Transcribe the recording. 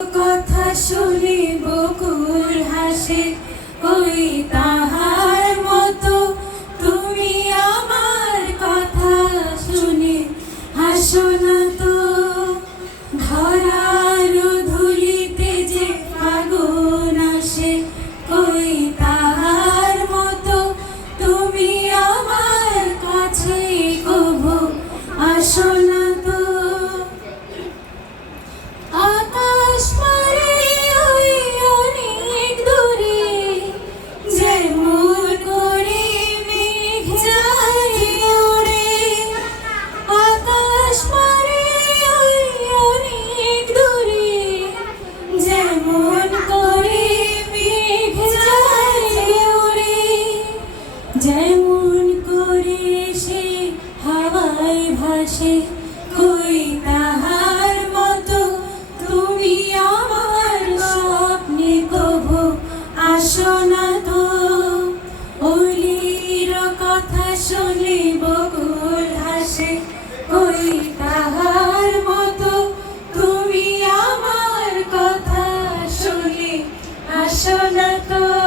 কথা শুনি বকুল হাসে, ওই তাহার মতো। তুমি আমার কথা হাসো না তো। ধরার ধুলিতে যে আসে, ওই তাহার মতো। তুমি আমার কাছে কবু আসো না ভালোবাসে হই তাহার মতো। তুমি আমার স্বপ্নে আসো না তো। অলির কথা শুনে বকুল হাসে, হই তাহার মতো। তুমি আমার কথা শুনে আসো না তো।